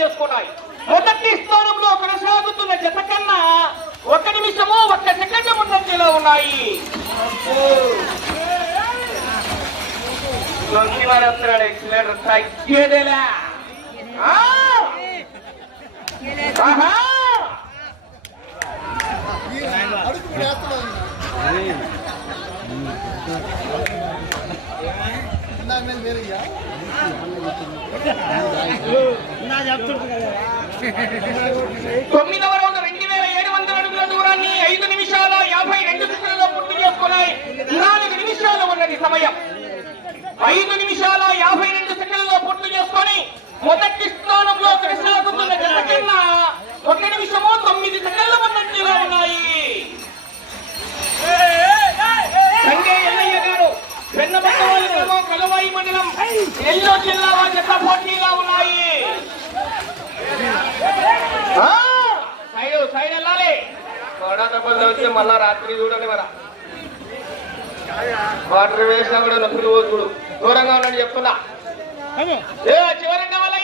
చేసుకున్నాయి. మొదటి స్థానంలో కొనసాగుతున్న జత కన్నా ఒక నిమిషము ఒక్క సెకండ్ ముందంజలో ఉన్నాయి. నరసింహారావు తొమ్మిదవ రౌండ్ రెండు వేల ఏడు వందల అడుగుల దూరాన్ని ఐదు నిమిషాల యాభై రెండు సెకండ్లలో పూర్తి చేసుకున్నాయి. నాలుగు నిమిషాలు ఉన్నది సమయం. ఐదు నిమిషాల యాభై రెండు సెకండ్లలో పూర్తి చేసుకొని మొదటి స్థానంలో కొనసాగుతున్న జత కన్నా ఒక నిమిషము తొమ్మిది సెకండ్ల ఉన్నట్టుగా ఉన్నాయి. గారు కలవాయి మండలం. నెల్లూరు జిల్లా వారి జత పోటీగా ఉన్నాయి. సైడ్ సైడ్ వెళ్ళాలి. గోడా దెబ్బలు వచ్చి మళ్ళా రాత్రి చూడండి మన వాటర్ వేసినా కూడా నొప్పులు చూడు. దూరంగా ఉన్నాడు చెప్తున్నా. ఏ చివరంగా వాళ్ళ